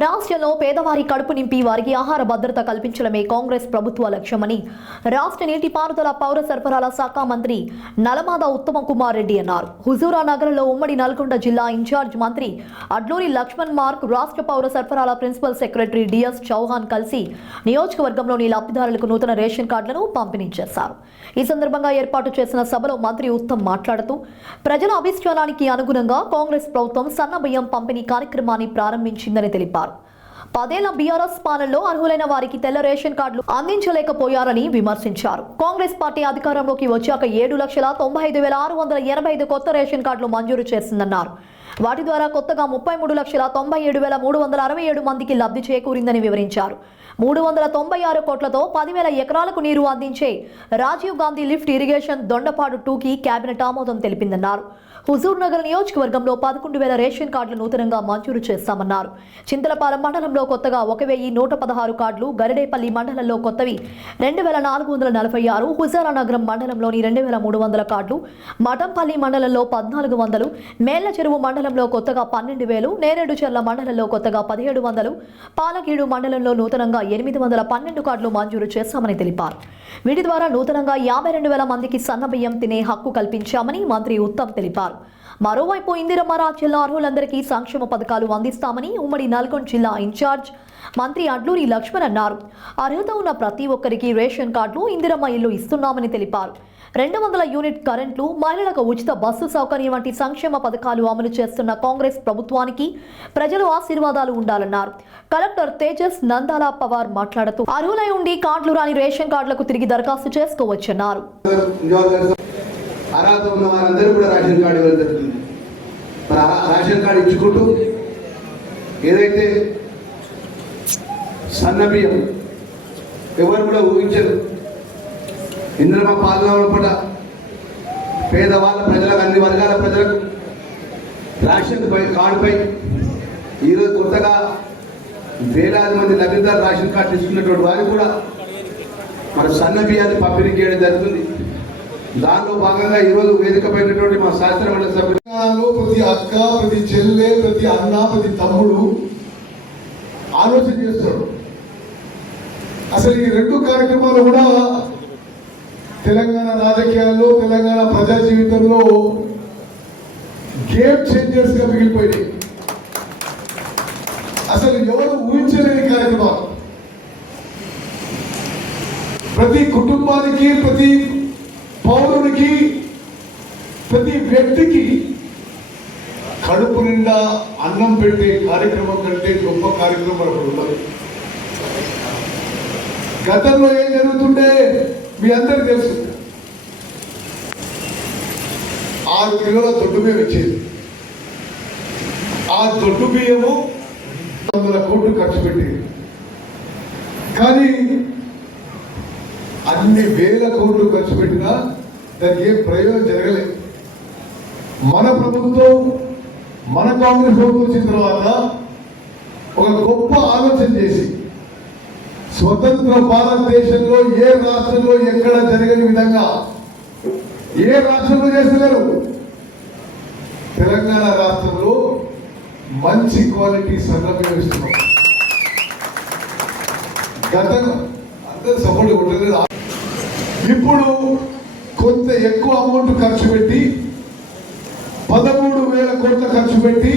రాష్ట్రంలో పేదవారి కడుపు నింపి వారికి ఆహార భద్రత కల్పించడమే కాంగ్రెస్ ప్రభుత్వ లక్ష్యమని రాష్ట్ర నీటిపారుదల పౌర సరఫరాల శాఖ మంత్రి నలమాద ఉత్తమ కుమార్ రెడ్డి అన్నారు. హుజూరా నగరంలో ఉమ్మడి నల్గొండ జిల్లా ఇన్ఛార్జ్ మంత్రి అడ్లూరి లక్ష్మణ్ మార్క్ రాష్ట్ర పౌర సరఫరాల ప్రిన్సిపల్ సెక్రటరీ డిఎస్ చౌహాన్ కలిసి నియోజకవర్గంలోని లబ్ధిదారులకు నూతన రేషన్ కార్డులను పంపిణీ చేశారు. ఈ సందర్భంగా ఏర్పాటు చేసిన సభలో మంత్రి ఉత్తమ్ మాట్లాడుతూ ప్రజల అభిష్టానానికి అనుగుణంగా కాంగ్రెస్ ప్రభుత్వం సన్నబియ్యం పంపిణీ కార్యక్రమాన్ని ప్రారంభించిందని తెలిపారు. పదేళ్ళ బీఆర్ఎస్ పాలనలో అర్హులైన వారికి తెల్ల రేషన్ కార్డులు అందించలేకపోయారని విమర్శించారు. కాంగ్రెస్ పార్టీ అధికారంలోకి వచ్చాక ఏడు లక్షల తొంభై ఐదు వేల ఆరు వందల ఎనభై ఐదు కొత్త రేషన్ కార్డులు మంజూరు చేసిందన్నారు. వాటి ద్వారా కొత్తగా ముప్పై మూడు లక్షల తొంభై ఏడు వేల మూడు వందల అరవై ఏడు మందికి లబ్ధి చేకూరిందని వివరించారు. మూడు వందల తొంభై ఆరు కోట్లతో పదివేల ఎకరాలకు నీరు అందించే రాజీవ్ గాంధీ లిఫ్ట్ ఇరిగేషన్ దొండపాడు టూకి కేబినెట్ ఆమోదం తెలిపిందన్నారు. హుజూర్ నగర్ నియోజకవర్గంలో పదకొండు వేల రేషన్ కార్డులు నూతనంగా మంజూరు చేస్తామన్నారు. చింతలపాలెం మండలంలో కొత్తగా ఒక వెయ్యి నూట పదహారు కార్డులు గరిడేపల్లి మండలంలో కొత్తవి రెండు వేల నాలుగు వందల నలభై ఆరు హుజారా నగరం మండలంలోని రెండు వేల మూడు వందల కార్డులు మఠంపల్లి మండలంలో పద్నాలుగు వందలు మేళ్ళ చెరువు మండలంలో కొత్తగా పన్నెండు వేలు నేరేడు చెర్ల మండలంలో కొత్తగా పదిహేడు వందలు పాలకీడు మండలంలో నూతనంగా ఎనిమిది వందల పన్నెండు కార్డులు మంజూరు చేశామని తెలిపారు. వీటి ద్వారా నూతనంగా యాభై రెండు వేల మందికి సన్నబియ్యం తినే హక్కు కల్పించామని మంత్రి ఉత్తమ్ తెలిపారు. మరోవైపు ఇందిరమ్మ రాజ్యంలో అర్హులందరికీ సంక్షేమ పథకాలు అందిస్తామని ఉమ్మడి నల్గొండ జిల్లా ఇన్ఛార్జ్ మంత్రి అడ్లూరి లక్ష్మణ్ అన్నారు. అర్హత ఉన్న ప్రతి ఒక్కరికి రేషన్ కార్డులు ఇందిరమ్మ ఇల్లు ఇస్తున్నామని తెలిపారు. రెండు వందల యూనిట్ కరెంట్లు మహిళలకు ఉచిత బస్సు సౌకర్యం వంటి సంక్షేమ పథకాలు అమలు చేస్తున్న కాంగ్రెస్ ప్రభుత్వానికి ప్రజలు ఆశీర్వాదాలు ఉండాలన్నారు. కలెక్టర్ తేజస్ నందాల పవార్ మాట్లాడుతూ అర్హులై ఉండి కార్డులు రాని రేషన్ కార్డులకు తిరిగి దరఖాస్తు చేసుకోవచ్చన్నారు. అర్హత ఉన్న వారందరూ కూడా రేషన్ కార్డు ఇవ్వడం జరుగుతుంది. మరి రేషన్ కార్డు ఇచ్చుకుంటూ ఏదైతే సన్న బియ్యం ఎవరు కూడా ఊహించరు. ఇంద్రమ పాలన పూట పేదవాళ్ళ ప్రజలకు అన్ని వర్గాల ప్రజలకు రేషన్ పై కార్డుపై ఈరోజు కొత్తగా వేలాది మంది లబ్ధిదారు రేషన్ కార్డు తీసుకున్నటువంటి వారు కూడా మన సన్న బియ్యాన్ని పంపిణీ చేయడం జరుగుతుంది. దానిలో భాగంగా ఈరోజు వేదిక పైనటువంటి మా శాస్త్ర మండలి సభ్యులు ప్రతి అక్క ప్రతి చెల్లె ప్రతి అన్న ప్రతి తమ్ముడు ఆలోచన చేస్తాడు అసలు ఈ రెండు కార్యక్రమాలు కూడా తెలంగాణ రాజకీయాల్లో తెలంగాణ ప్రజా జీవితంలో గేమ్ చేంజర్స్గా మిగిలిపోయినాయి. అసలు ఎవరు ఊహించలేని కార్యక్రమాలు. ప్రతి కుటుంబానికి ప్రతి పౌరునికి ప్రతి వ్యక్తికి కడుపు నిండా అన్నం పెట్టే కార్యక్రమం కంటే గొప్ప కార్యక్రమం మనకు ఉండదు గతంలో ఏం జరుగుతుండే? మీ అందరికి తెలుసు. ఆరు కిలోల దొడ్డు బియ్యం ఇచ్చేది. ఆ దొడ్డు బియ్యము వందల కోట్లు ఖర్చు పెట్టేది. కానీ అన్ని వేల కోట్లు ఖర్చు పెట్టినా దానికి ఏం ప్రయోజనం జరగలేదు. మన ప్రభుత్వం మన కాంగ్రెస్ ప్రభుత్వం వచ్చిన తర్వాత ఒక గొప్ప ఆలోచన చేసి స్వతంత్ర భారతదేశంలో ఏ రాష్ట్రంలో ఎక్కడ జరగని విధంగా ఏ రాష్ట్రంలో చేస్తున్నారు? తెలంగాణ రాష్ట్రంలో మంచి క్వాలిటీ సన్నబియ్యం ఇస్తున్నాం గతం అందరూ సపోర్ట్ కొట్టలేదు ఇప్పుడు కొంత ఎక్కువ అమౌంట్ ఖర్చు పెట్టి పదమూడు వేల కోట్ల ఖర్చు పెట్టి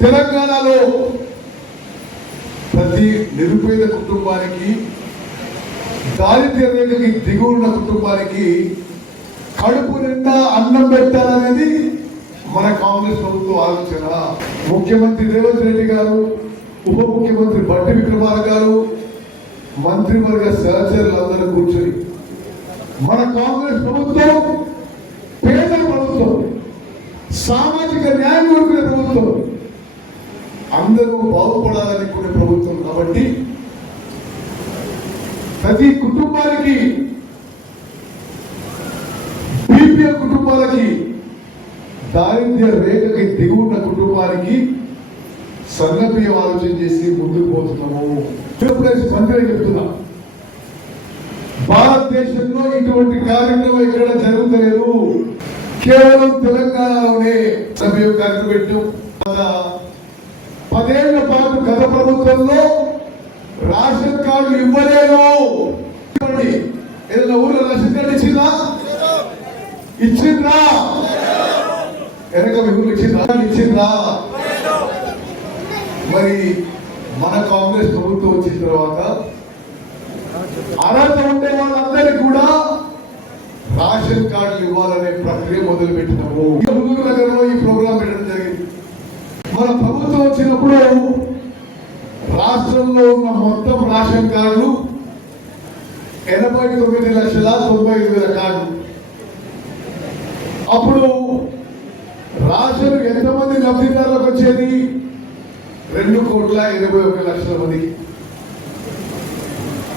తెలంగాణలో ప్రతి నిరుపేద కుటుంబానికి దారిద్ర్య రేఖకి దిగువన కుటుంబానికి కడుపు నిండా అన్నం పెట్టాలనేది మన కాంగ్రెస్ ప్రభుత్వం ఆలోచన. ముఖ్యమంత్రి రేవంత్ రెడ్డి గారు ఉప ముఖ్యమంత్రి బట్టి విక్రమార్ గారు మంత్రివర్గ సహచరులందరూ కూర్చొని మన కాంగ్రెస్ ప్రభుత్వం పేద ప్రభుత్వం సామాజిక న్యాయం కోరుకునే ప్రభుత్వం. అందరూ బాగుపడాలనుకునే ప్రభుత్వం కాబట్టి ప్రతి కుటుంబానికి బీపీఎల్ కుటుంబాలకి దారిద్ర్య రేఖకి దిగున్న కుటుంబానికి సన్నబియ్యం ఆలోచన చేసి ముందుకు పోతున్నాము. ఆంధ్రప్రదేశ్ మంత్రి చెప్తున్నా. భారతదేశంలో ఇటువంటి కార్యక్రమం ఎక్కడ జరుగుతలేదు. కేవలం తెలంగాణలోనే సభ్యులు ఖర్చు పెట్టాం. పదేళ్ళ పాటు గత ప్రభుత్వంలో రేషన్ కార్డు ఇవ్వలేదు ఏదైనా ఊళ్ళో రేషన్ కార్డు ఇచ్చిందా? ఇచ్చిందా? వెనక మిగులు ఇచ్చిందా? ఇచ్చిందా? మరి మన కాంగ్రెస్ ప్రభుత్వం వచ్చిన తర్వాత అర్హత ఉండే వాళ్ళందరికీ కూడా రేషన్ కార్డులు ఇవ్వాలనే ప్రక్రియ మొదలు పెట్టినాము హుజూర్ నగర్లో ఈ ప్రోగ్రాం పెట్టడం జరిగింది. మన ప్రభుత్వం వచ్చినప్పుడు రాష్ట్రంలో ఉన్న మొత్తం రేషన్ కార్డులు ఎనభై తొమ్మిది లక్షల తొంభై ఎనిమిది వేల అప్పుడు రాషన్ ఎంతమంది లబ్ధిదారులకు వచ్చేది? రెండు కోట్ల ఎనభై ఒక లక్షల మందికి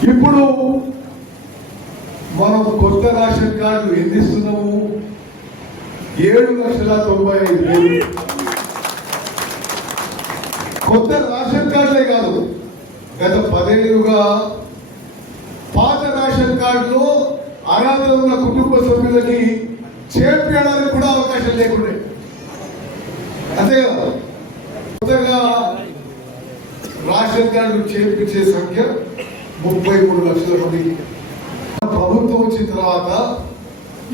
ఇప్పుడు మనం కొత్త రేషన్ కార్డులు ఎన్ని ఇస్తున్నాము ఏడు లక్షల తొంభై ఐదు వేలు. కొత్త రేషన్ కార్డులే కాదు గత పదేళ్ళుగా పాత రేషన్ కార్డులో అర్హత ఉన్న కుటుంబ సభ్యులకి చేర్పించడానికి కూడా అవకాశం లేకుండే. అంతే కదా? కొత్తగా రేషన్ కార్డు చేర్పించే సంఖ్య ముప్పై మూడు లక్షల మంది ప్రభుత్వం వచ్చిన తర్వాత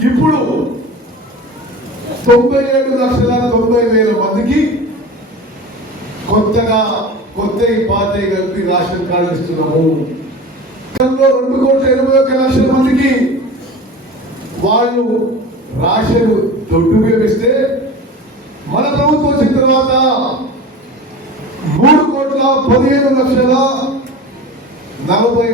ఇప్పుడు తొంభై ఏడు లక్షల తొంభై వేల మందికి కొత్తగా కొత్త పాత కలిపి రేషన్ కార్డు ఇస్తున్నాము. రెండు కోట్ల ఎనభై ఒక్క లక్షల మందికి వాళ్ళు రాషన్ దొడ్డు వేపిస్తే మన ప్రభుత్వం వచ్చిన తర్వాత మూడు కోట్ల పదిహేను లక్షల నలభై